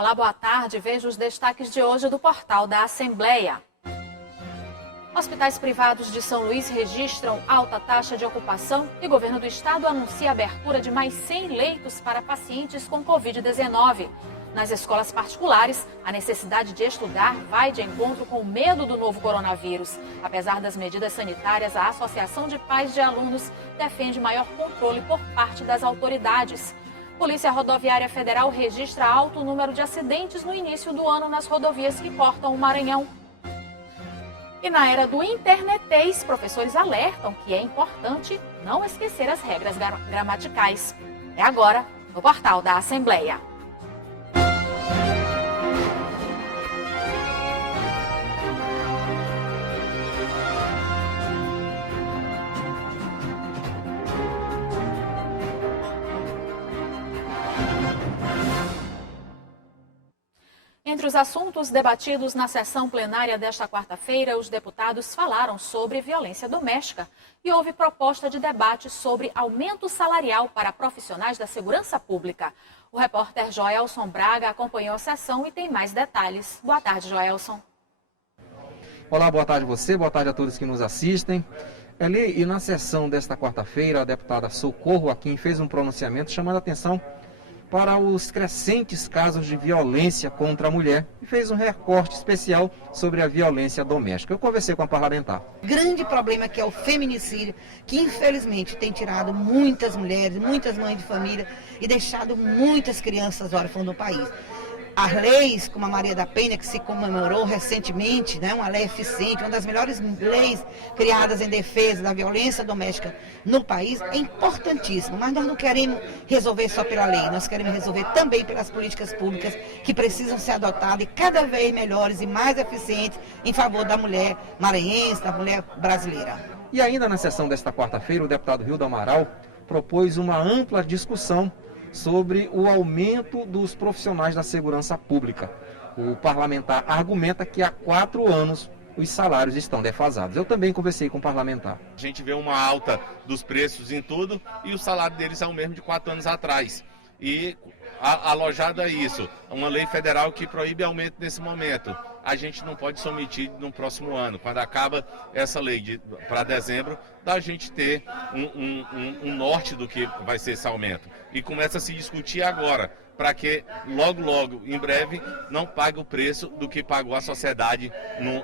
Olá, boa tarde. Veja os destaques de hoje do portal da Assembleia. Hospitais privados de São Luís registram alta taxa de ocupação e o governo do estado anuncia a abertura de mais 100 leitos para pacientes com Covid-19. Nas escolas particulares, a necessidade de estudar vai de encontro com o medo do novo coronavírus. Apesar das medidas sanitárias, a Associação de Pais de Alunos defende maior controle por parte das autoridades. Polícia Rodoviária Federal registra alto número de acidentes no início do ano nas rodovias que cortam o Maranhão. E na era do internetês, professores alertam que é importante não esquecer as regras gramaticais. É agora, no portal da Assembleia. Entre os assuntos debatidos na sessão plenária desta quarta-feira, os deputados falaram sobre violência doméstica e houve proposta de debate sobre aumento salarial para profissionais da segurança pública. O repórter Joelson Braga acompanhou a sessão e tem mais detalhes. Boa tarde, Joelson. Olá, boa tarde a você, boa tarde a todos que nos assistem. E na sessão desta quarta-feira, a deputada Socorro Aquim fez um pronunciamento chamando a atenção para os crescentes casos de violência contra a mulher e fez um recorte especial sobre a violência doméstica. Eu conversei com a parlamentar. Grande problema que é o feminicídio, que infelizmente tem tirado muitas mulheres, muitas mães de família e deixado muitas crianças órfãs no país. As leis, como a Maria da Penha, que se comemorou recentemente, uma lei eficiente, uma das melhores leis criadas em defesa da violência doméstica no país, é importantíssimo. Mas nós não queremos resolver só pela lei, nós queremos resolver também pelas políticas públicas que precisam ser adotadas e cada vez melhores e mais eficientes em favor da mulher maranhense, da mulher brasileira. E ainda na sessão desta quarta-feira, o deputado Rildo Amaral propôs uma ampla discussão sobre o aumento dos profissionais da segurança pública. O parlamentar argumenta que há 4 anos os salários estão defasados. Eu também conversei com o parlamentar. A gente vê uma alta dos preços em tudo e o salário deles é o mesmo de 4 anos atrás. E alojado a isso, uma lei federal que proíbe aumento nesse momento. A gente não pode se omitir no próximo ano, quando acaba essa lei para dezembro, da gente ter um norte do que vai ser esse aumento. E começa a se discutir agora, para que logo, em breve, não pague o preço do que pagou a sociedade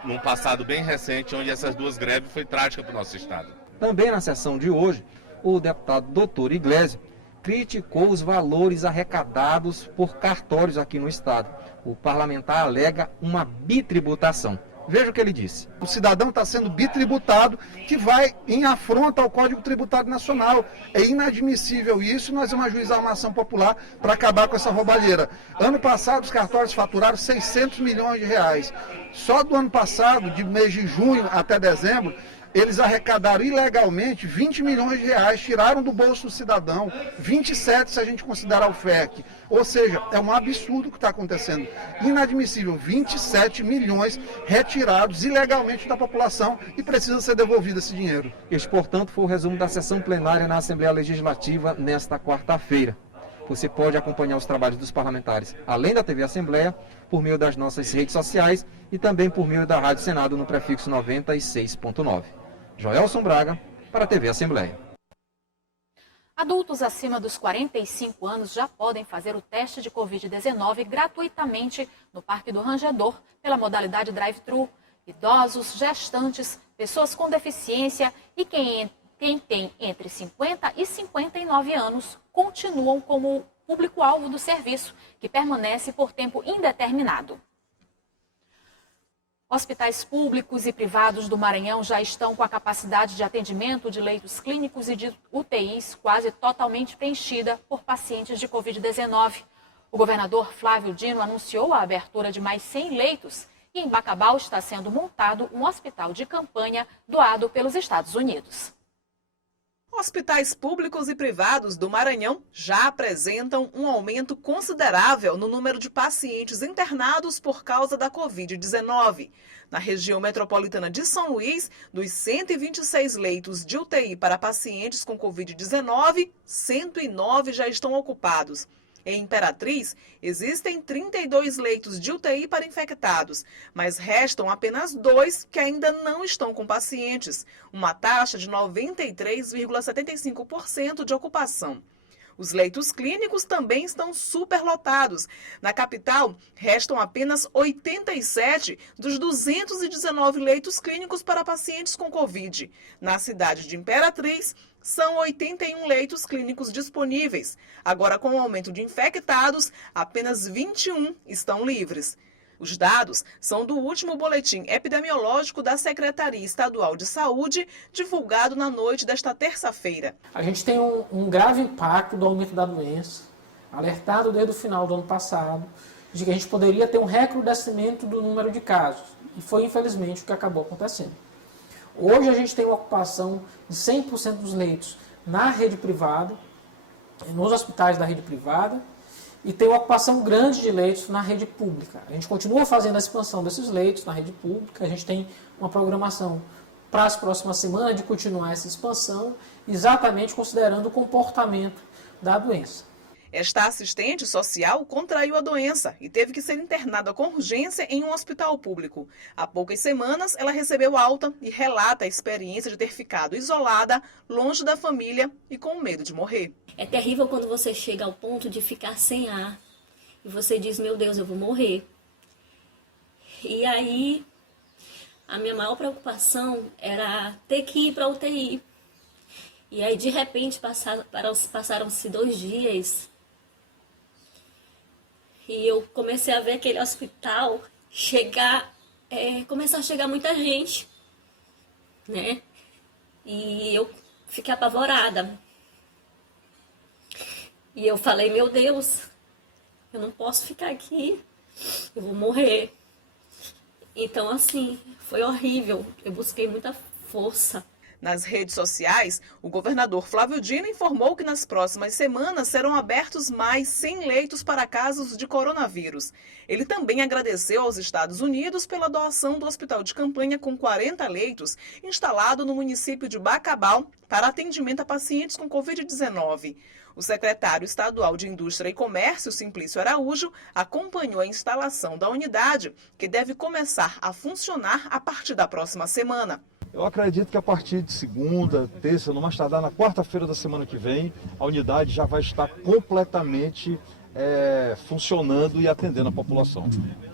num passado bem recente, onde essas 2 greves foi trágica para o nosso estado. Também na sessão de hoje, o deputado Dr. Iglesias criticou os valores arrecadados por cartórios aqui no estado. O parlamentar alega uma bitributação. Veja o que ele disse. O cidadão está sendo bitributado, que vai em afronta ao Código Tributário Nacional. É inadmissível isso, nós vamos ajuizar uma ação popular para acabar com essa roubalheira. Ano passado, os cartórios faturaram 600 milhões de reais. Só do ano passado, de mês de junho até dezembro, eles arrecadaram ilegalmente 20 milhões de reais, tiraram do bolso do cidadão, 27 se a gente considerar o FEC. Ou seja, é um absurdo o que está acontecendo. Inadmissível, 27 milhões retirados ilegalmente da população e precisa ser devolvido esse dinheiro. Este, portanto, foi o resumo da sessão plenária na Assembleia Legislativa nesta quarta-feira. Você pode acompanhar os trabalhos dos parlamentares, além da TV Assembleia, por meio das nossas redes sociais e também por meio da Rádio Senado no prefixo 96.9. Joelson Braga, para a TV Assembleia. Adultos acima dos 45 anos já podem fazer o teste de Covid-19 gratuitamente no Parque do Rangedor, pela modalidade drive-thru. Idosos, gestantes, pessoas com deficiência e quem tem entre 50 e 59 anos continuam como público-alvo do serviço, que permanece por tempo indeterminado. Hospitais públicos e privados do Maranhão já estão com a capacidade de atendimento de leitos clínicos e de UTIs quase totalmente preenchida por pacientes de Covid-19. O governador Flávio Dino anunciou a abertura de mais 100 leitos e em Bacabal está sendo montado um hospital de campanha doado pelos Estados Unidos. Hospitais públicos e privados do Maranhão já apresentam um aumento considerável no número de pacientes internados por causa da Covid-19. Na região metropolitana de São Luís, dos 126 leitos de UTI para pacientes com Covid-19, 109 já estão ocupados. Em Imperatriz, existem 32 leitos de UTI para infectados, mas restam apenas 2 que ainda não estão com pacientes, uma taxa de 93,75% de ocupação. Os leitos clínicos também estão superlotados. Na capital, restam apenas 87 dos 219 leitos clínicos para pacientes com Covid. Na cidade de Imperatriz, são 81 leitos clínicos disponíveis. Agora, com o aumento de infectados, apenas 21 estão livres. Os dados são do último boletim epidemiológico da Secretaria Estadual de Saúde, divulgado na noite desta terça-feira. A gente tem um grave impacto do aumento da doença, alertado desde o final do ano passado, de que a gente poderia ter um recrudescimento do número de casos. E foi, infelizmente, o que acabou acontecendo. Hoje a gente tem uma ocupação de 100% dos leitos na rede privada, nos hospitais da rede privada, e tem uma ocupação grande de leitos na rede pública. A gente continua fazendo a expansão desses leitos na rede pública, a gente tem uma programação para as próximas semanas de continuar essa expansão, exatamente considerando o comportamento da doença. Esta assistente social contraiu a doença e teve que ser internada com urgência em um hospital público. Há poucas semanas, ela recebeu alta e relata a experiência de ter ficado isolada, longe da família e com medo de morrer. É terrível quando você chega ao ponto de ficar sem ar e você diz, meu Deus, eu vou morrer. E aí, a minha maior preocupação era ter que ir para a UTI. E aí, de repente, passaram-se 2 dias e eu comecei a ver aquele hospital começar a chegar muita gente, né? E eu fiquei apavorada. E eu falei, meu Deus, eu não posso ficar aqui, eu vou morrer. Então, assim, foi horrível, eu busquei muita força. Nas redes sociais, o governador Flávio Dino informou que nas próximas semanas serão abertos mais 100 leitos para casos de coronavírus. Ele também agradeceu aos Estados Unidos pela doação do hospital de campanha com 40 leitos, instalado no município de Bacabal, para atendimento a pacientes com Covid-19. O secretário estadual de Indústria e Comércio, Simplício Araújo, acompanhou a instalação da unidade, que deve começar a funcionar a partir da próxima semana. Eu acredito que a partir de segunda, terça, no mais tardar na quarta-feira da semana que vem, a unidade já vai estar completamente funcionando e atendendo a população.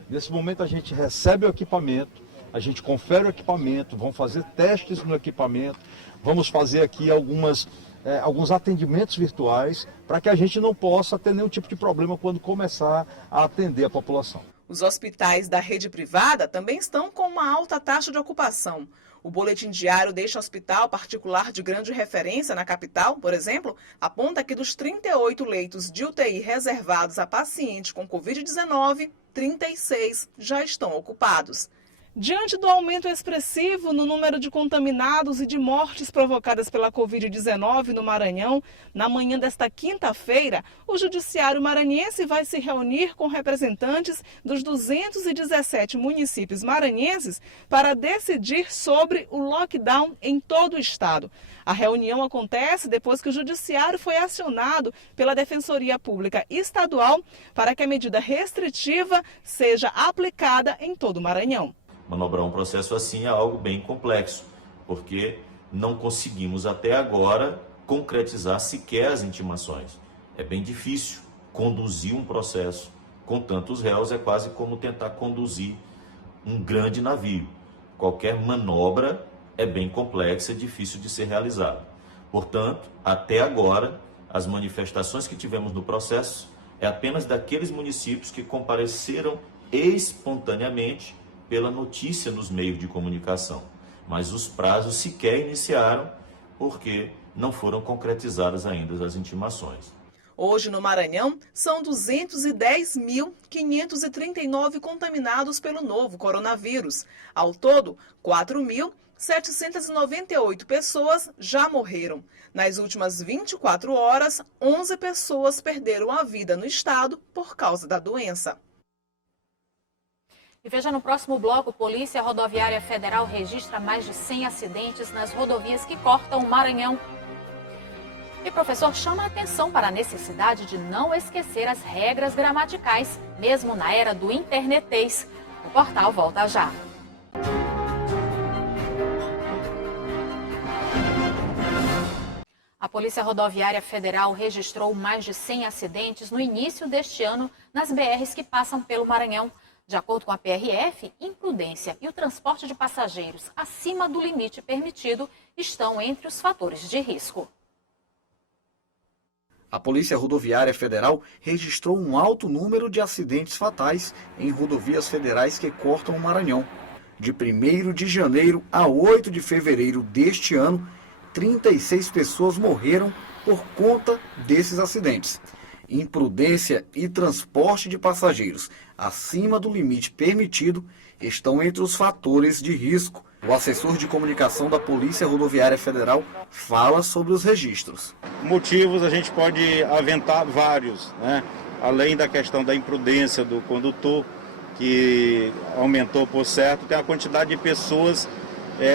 Nesse momento a gente recebe o equipamento, a gente confere o equipamento, vamos fazer testes no equipamento, vamos fazer aqui alguns atendimentos virtuais para que a gente não possa ter nenhum tipo de problema quando começar a atender a população. Os hospitais da rede privada também estão com uma alta taxa de ocupação. O boletim diário deste hospital particular de grande referência na capital, por exemplo, aponta que dos 38 leitos de UTI reservados a pacientes com Covid-19, 36 já estão ocupados. Diante do aumento expressivo no número de contaminados e de mortes provocadas pela Covid-19 no Maranhão, na manhã desta quinta-feira, o Judiciário Maranhense vai se reunir com representantes dos 217 municípios maranhenses para decidir sobre o lockdown em todo o estado. A reunião acontece depois que o Judiciário foi acionado pela Defensoria Pública Estadual para que a medida restritiva seja aplicada em todo o Maranhão. Manobrar um processo assim é algo bem complexo, porque não conseguimos até agora concretizar sequer as intimações. É bem difícil conduzir um processo com tantos réus, é quase como tentar conduzir um grande navio. Qualquer manobra é bem complexa e difícil de ser realizada. Portanto, até agora, as manifestações que tivemos no processo é apenas daqueles municípios que compareceram espontaneamente pela notícia nos meios de comunicação, mas os prazos sequer iniciaram porque não foram concretizadas ainda as intimações. Hoje no Maranhão são 210.539 contaminados pelo novo coronavírus. Ao todo, 4.798 pessoas já morreram. Nas últimas 24 horas, 11 pessoas perderam a vida no estado por causa da doença. E veja no próximo bloco, Polícia Rodoviária Federal registra mais de 100 acidentes nas rodovias que cortam o Maranhão. E o professor chama a atenção para a necessidade de não esquecer as regras gramaticais, mesmo na era do internetês. O portal volta já. A Polícia Rodoviária Federal registrou mais de 100 acidentes no início deste ano nas BRs que passam pelo Maranhão. De acordo com a PRF, imprudência e o transporte de passageiros acima do limite permitido estão entre os fatores de risco. A Polícia Rodoviária Federal registrou um alto número de acidentes fatais em rodovias federais que cortam o Maranhão. De 1º de janeiro a 8 de fevereiro deste ano, 36 pessoas morreram por conta desses acidentes. Imprudência e transporte de passageiros acima do limite permitido estão entre os fatores de risco. O assessor de comunicação da Polícia Rodoviária Federal fala sobre os registros. Motivos a gente pode aventar vários, né? Além da questão da imprudência do condutor, que aumentou por certo, tem a quantidade de pessoas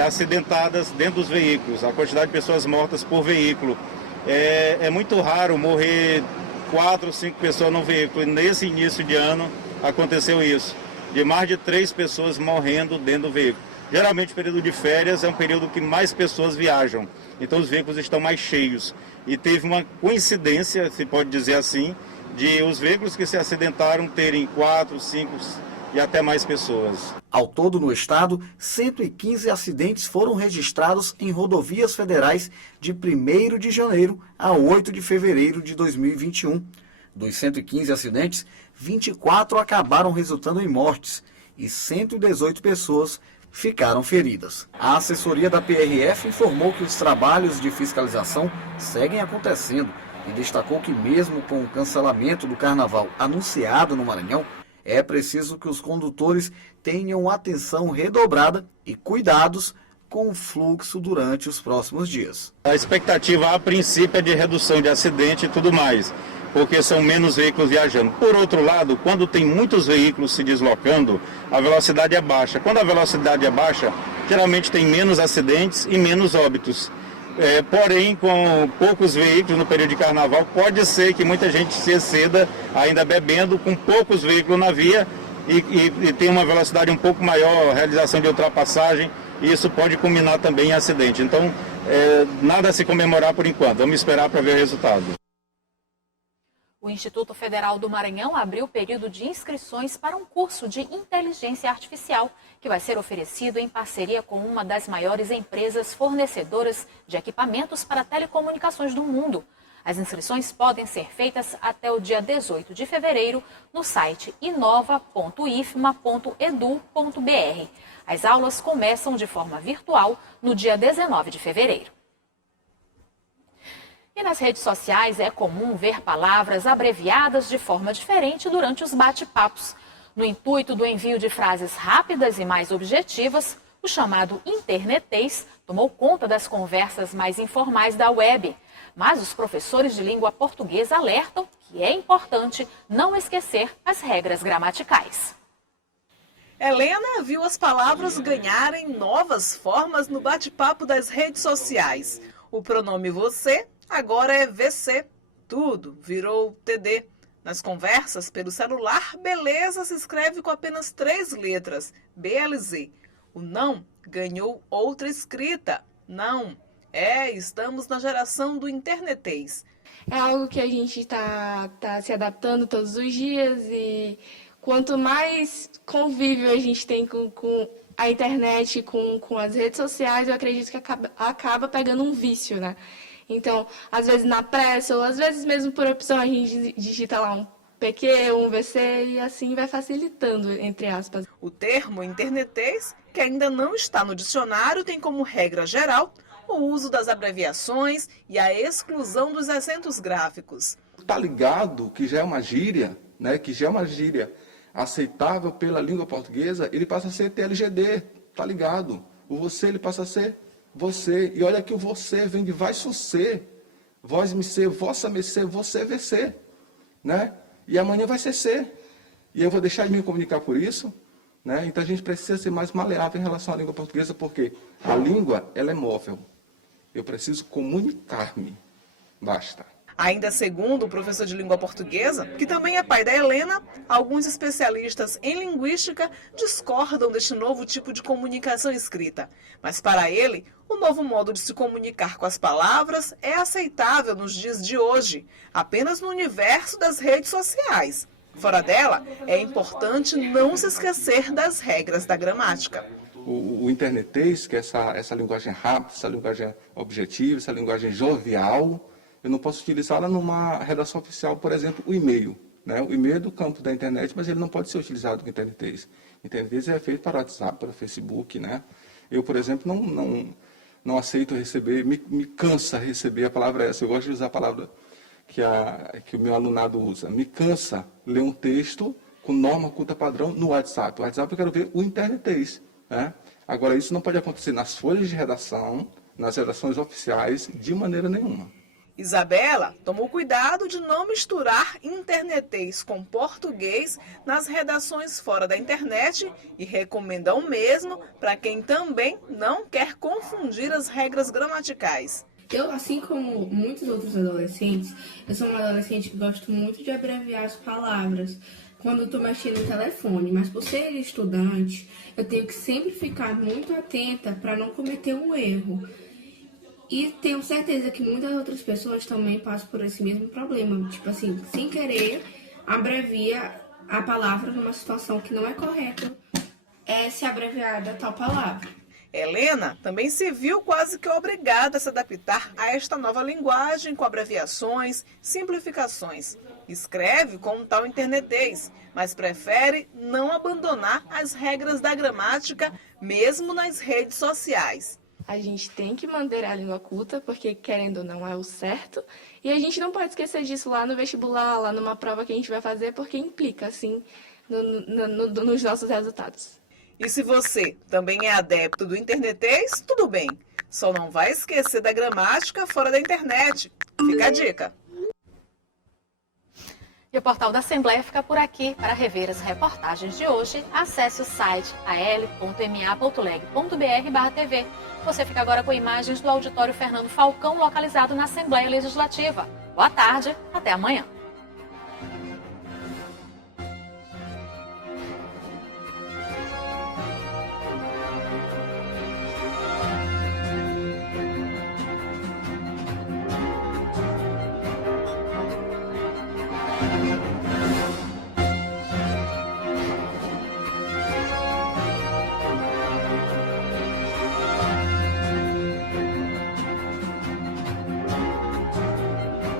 acidentadas dentro dos veículos, a quantidade de pessoas mortas por veículo. É muito raro morrer 4 ou 5 pessoas no veículo, e nesse início de ano aconteceu isso, de mais de 3 pessoas morrendo dentro do veículo. Geralmente o período de férias é um período que mais pessoas viajam, então os veículos estão mais cheios. E teve uma coincidência, se pode dizer assim, de os veículos que se acidentaram terem 4, 5 e até mais pessoas. Ao todo no estado, 115 acidentes foram registrados em rodovias federais de 1º de janeiro a 8 de fevereiro de 2021. Dos 115 acidentes, 24 acabaram resultando em mortes e 118 pessoas ficaram feridas. A assessoria da PRF informou que os trabalhos de fiscalização seguem acontecendo e destacou que mesmo com o cancelamento do carnaval anunciado no Maranhão, é preciso que os condutores tenham atenção redobrada e cuidados com o fluxo durante os próximos dias. A expectativa, a princípio, é de redução de acidente e tudo mais, porque são menos veículos viajando. Por outro lado, quando tem muitos veículos se deslocando, a velocidade é baixa. Quando a velocidade é baixa, geralmente tem menos acidentes e menos óbitos. Porém, com poucos veículos no período de carnaval, pode ser que muita gente se exceda ainda bebendo com poucos veículos na via e tem uma velocidade um pouco maior, realização de ultrapassagem, e isso pode culminar também em acidente. Então, nada a se comemorar por enquanto, vamos esperar para ver o resultado. O Instituto Federal do Maranhão abriu o período de inscrições para um curso de inteligência artificial que vai ser oferecido em parceria com uma das maiores empresas fornecedoras de equipamentos para telecomunicações do mundo. As inscrições podem ser feitas até o dia 18 de fevereiro no site inova.ifma.edu.br. As aulas começam de forma virtual no dia 19 de fevereiro. E nas redes sociais é comum ver palavras abreviadas de forma diferente durante os bate-papos. No intuito do envio de frases rápidas e mais objetivas, o chamado internetês tomou conta das conversas mais informais da web. Mas os professores de língua portuguesa alertam que é importante não esquecer as regras gramaticais. Helena viu as palavras ganharem novas formas no bate-papo das redes sociais. O pronome você agora é VC. Tudo virou TD. Nas conversas pelo celular, beleza se escreve com apenas 3 letras, BLZ. O não ganhou outra escrita, não. Estamos na geração do internetês. É algo que a gente tá se adaptando todos os dias, e quanto mais convívio a gente tem com a internet, com as redes sociais, eu acredito que acaba pegando um vício, né? Então, às vezes na pressa, ou às vezes mesmo por opção, a gente digita lá um PQ, um VC, e assim vai facilitando, entre aspas. O termo internetês, que ainda não está no dicionário, tem como regra geral o uso das abreviações e a exclusão dos acentos gráficos. Tá ligado que já é uma gíria, né? Que já é uma gíria aceitável pela língua portuguesa, ele passa a ser TLGD, tá ligado? O você, ele passa a ser você. E olha que o você vem de vai sucê, vós me ser, vossa me ser, você VC, né? E amanhã vai ser ser. E eu vou deixar de me comunicar por isso, né? Então a gente precisa ser mais maleável em relação à língua portuguesa, porque a língua, ela é móvel. Eu preciso comunicar-me. Basta. Ainda segundo o professor de língua portuguesa, que também é pai da Helena, alguns especialistas em linguística discordam deste novo tipo de comunicação escrita. Mas para ele, o novo modo de se comunicar com as palavras é aceitável nos dias de hoje, apenas no universo das redes sociais. Fora dela, é importante não se esquecer das regras da gramática. O internetês, que é essa linguagem rápida, essa linguagem objetiva, essa linguagem jovial, eu não posso utilizá-la numa redação oficial, por exemplo, o e-mail. Né? O e-mail é do campo da internet, mas ele não pode ser utilizado com internetês. Internetês é feito para o WhatsApp, para o Facebook. Né? Eu, por exemplo, não aceito receber, me cansa receber a palavra essa. Eu gosto de usar a palavra que o meu alunado usa. Me cansa ler um texto com norma culta padrão no WhatsApp. O WhatsApp eu quero ver o internetês. Né? Agora, isso não pode acontecer nas folhas de redação, nas redações oficiais, de maneira nenhuma. Isabela tomou cuidado de não misturar internetês com português nas redações fora da internet e recomenda o mesmo para quem também não quer confundir as regras gramaticais. Eu, assim como muitos outros adolescentes, eu sou uma adolescente que gosto muito de abreviar as palavras quando estou mexendo no telefone, mas por ser estudante, eu tenho que sempre ficar muito atenta para não cometer um erro. E tenho certeza que muitas outras pessoas também passam por esse mesmo problema. Tipo assim, sem querer, abrevia a palavra numa situação que não é correta. É se abreviar da tal palavra. Helena também se viu quase que obrigada a se adaptar a esta nova linguagem com abreviações, simplificações. Escreve com um tal internetês, mas prefere não abandonar as regras da gramática, mesmo nas redes sociais. A gente tem que manter a língua culta, porque querendo ou não é o certo. E a gente não pode esquecer disso lá no vestibular, lá numa prova que a gente vai fazer, porque implica, assim, nos nossos resultados. E se você também é adepto do internetês, tudo bem. Só não vai esquecer da gramática fora da internet. Fica a dica. E o Portal da Assembleia fica por aqui. Para rever as reportagens de hoje, acesse o site al.ma.leg.br/tv. Você fica agora com imagens do auditório Fernando Falcão, localizado na Assembleia Legislativa. Boa tarde, até amanhã.